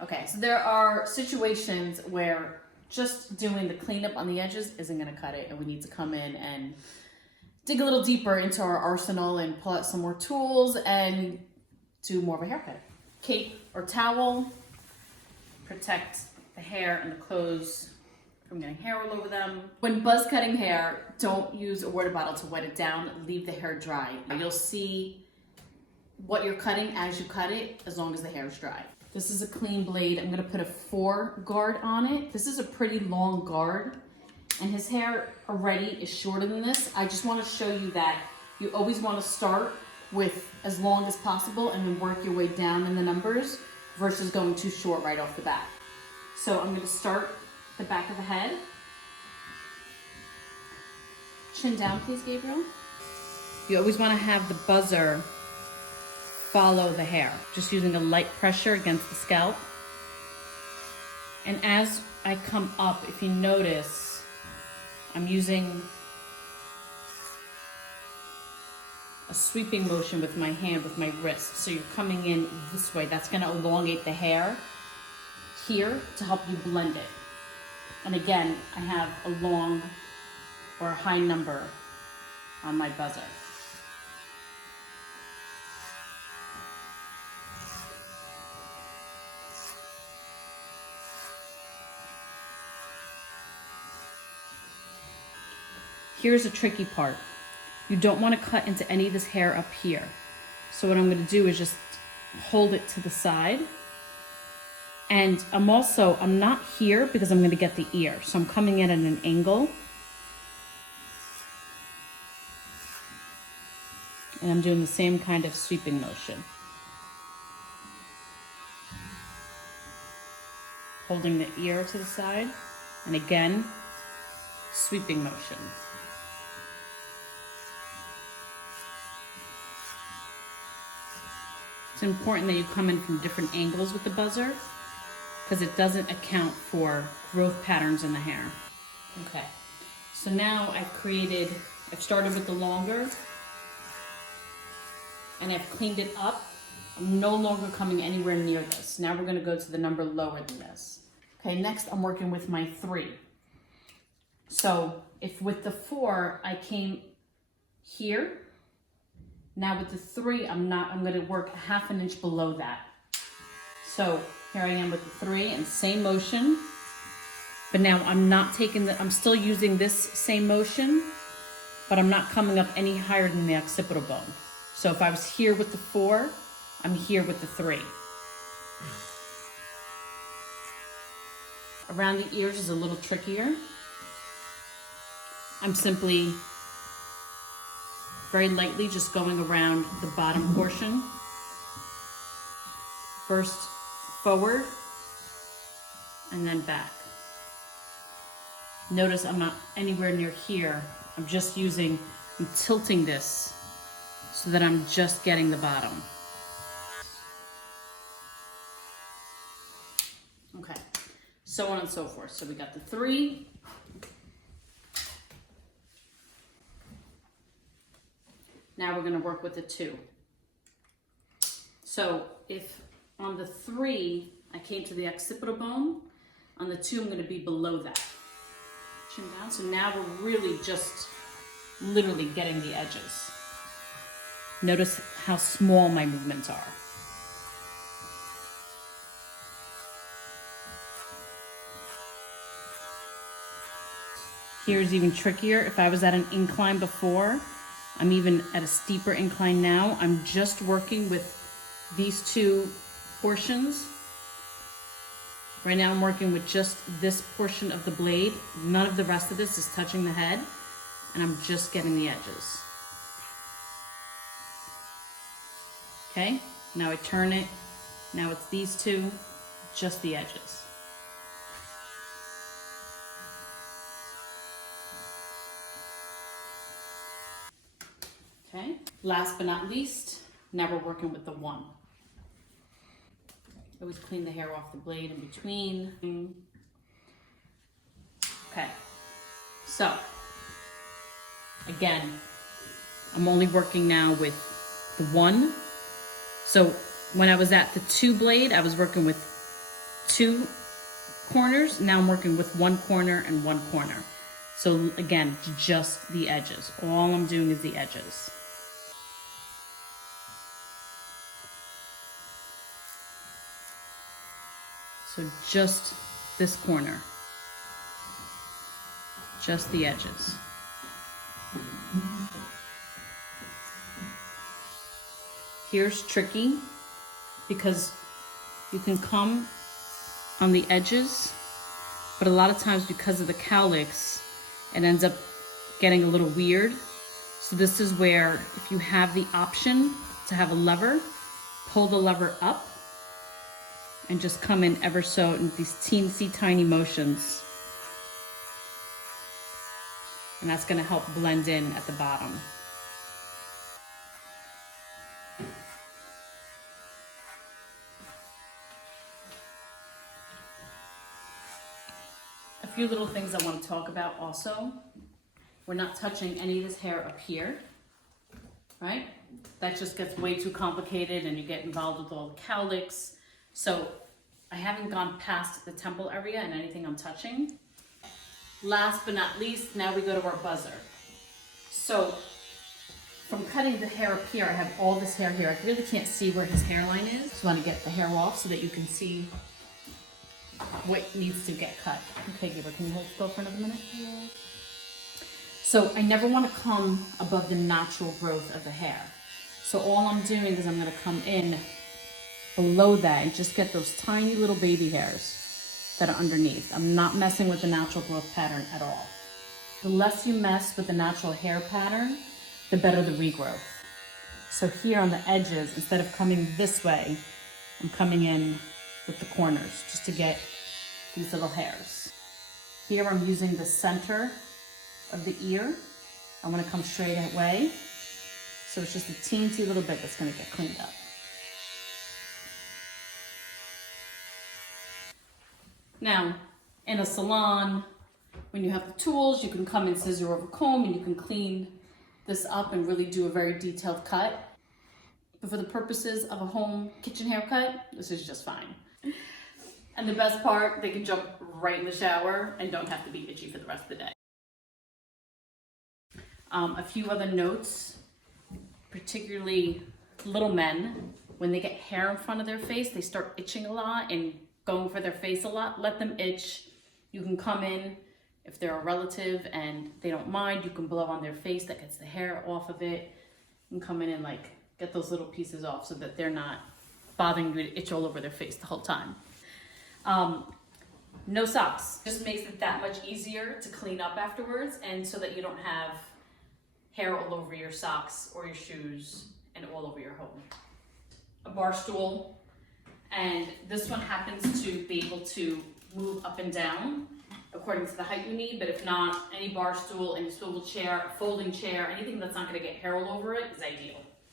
Okay, so there are situations where just doing the cleanup on the edges isn't gonna cut it, and we need to come in and dig a little deeper into our arsenal and pull out some more tools and do more of a haircut. Cape or towel, protect the hair and the clothes from getting hair all over them. When buzz cutting hair, don't use a water bottle to wet it down, leave the hair dry. You'll see what you're cutting as you cut it, as long as the hair is dry. This is a clean blade. I'm gonna put a 4 guard on it. This is a pretty long guard, and his hair already is shorter than this. I just wanna show you that you always wanna start with as long as possible and then work your way down in the numbers versus going too short right off the bat. So I'm gonna start the back of the head. Chin down, please, Gabriel. You always wanna have the buzzer follow the hair, just using a light pressure against the scalp. And as I come up, if you notice, I'm using a sweeping motion with my hand, with my wrist. So you're coming in this way. That's gonna elongate the hair here to help you blend it. And again, I have a long or a high number on my buzzer. Here's a tricky part. You don't want to cut into any of this hair up here. So what I'm going to do is just hold it to the side. And I'm not here because I'm going to get the ear. So I'm coming in at an angle. And I'm doing the same kind of sweeping motion. Holding the ear to the side. And again, sweeping motion. It's important that you come in from different angles with the buzzer because it doesn't account for growth patterns in the hair. Okay, so now I've started with the longer and I've cleaned it up. I'm no longer coming anywhere near this. Now we're gonna go to the number lower than this. Okay, next I'm working with my 3. So if with the 4, I came here, now with the 3, I'm gonna work 1/2 inch below that. So here I am with the 3 and same motion, but now I'm still using this same motion, but I'm not coming up any higher than the occipital bone. So if I was here with the 4, I'm here with the 3. Around the ears is a little trickier. I'm simply very lightly just going around the bottom portion. First forward and then back. Notice I'm not anywhere near here. I'm tilting this so that I'm just getting the bottom. Okay, so on and so forth. So we got the 3. Now we're gonna work with the 2. So if on the 3, I came to the occipital bone, on the 2, I'm gonna be below that. Chin down, so now we're really just literally getting the edges. Notice how small my movements are. Here's even trickier. If I was at an incline before, I'm even at a steeper incline now. I'm just working with these 2 portions. Right now I'm working with just this portion of the blade. None of the rest of this is touching the head, and I'm just getting the edges. Okay, now I turn it. Now it's these 2, just the edges. Okay, last but not least, now we're working with the 1. Always clean the hair off the blade in between. Okay, so again, I'm only working now with the 1. So when I was at the 2 blade, I was working with 2 corners. Now I'm working with 1 corner and 1 corner. So again, just the edges. All I'm doing is the edges. So just this corner, just the edges. Here's tricky because you can come on the edges, but a lot of times because of the cowlicks, it ends up getting a little weird. So this is where, if you have the option to have a lever, pull the lever up and just come in ever so in these teensy tiny motions. And that's gonna help blend in at the bottom. A few little things I want to talk about also. We're not touching any of this hair up here, right? That just gets way too complicated and you get involved with all the cowlicks. So I haven't gone past the temple area and anything I'm touching. Last but not least, now we go to our buzzer. So from cutting the hair up here, I have all this hair here. I really can't see where his hairline is. Just want to get the hair off so that you can see what needs to get cut. Okay, Gabriel, can you hold still for another minute? Yeah. So I never want to come above the natural growth of the hair. So all I'm doing is I'm going to come in below that and just get those tiny little baby hairs that are underneath. I'm not messing with the natural growth pattern at all. The less you mess with the natural hair pattern, the better the regrowth. So here on the edges, instead of coming this way, I'm coming in with the corners just to get these little hairs. Here I'm using the center of the ear. I want to come straight away. So it's just a teensy little bit that's going to get cleaned up. Now, in a salon, when you have the tools, you can come and scissor over comb and you can clean this up and really do a very detailed cut. But for the purposes of a home kitchen haircut, this is just fine. And the best part, they can jump right in the shower and don't have to be itchy for the rest of the day. A few other notes, particularly little men, when they get hair in front of their face, they start itching a lot and going for their face a lot. Let them itch. You can come in, if they're a relative and they don't mind, you can blow on their face, that gets the hair off of it. You can come in and like get those little pieces off so that they're not bothering you to itch all over their face the whole time. No socks. Just makes it that much easier to clean up afterwards, and so that you don't have hair all over your socks or your shoes and all over your home. A bar stool, and this one happens to be able to move up and down according to the height you need, but if not, any bar stool, any swivel chair, a folding chair, anything that's not going to get hair all over it is ideal.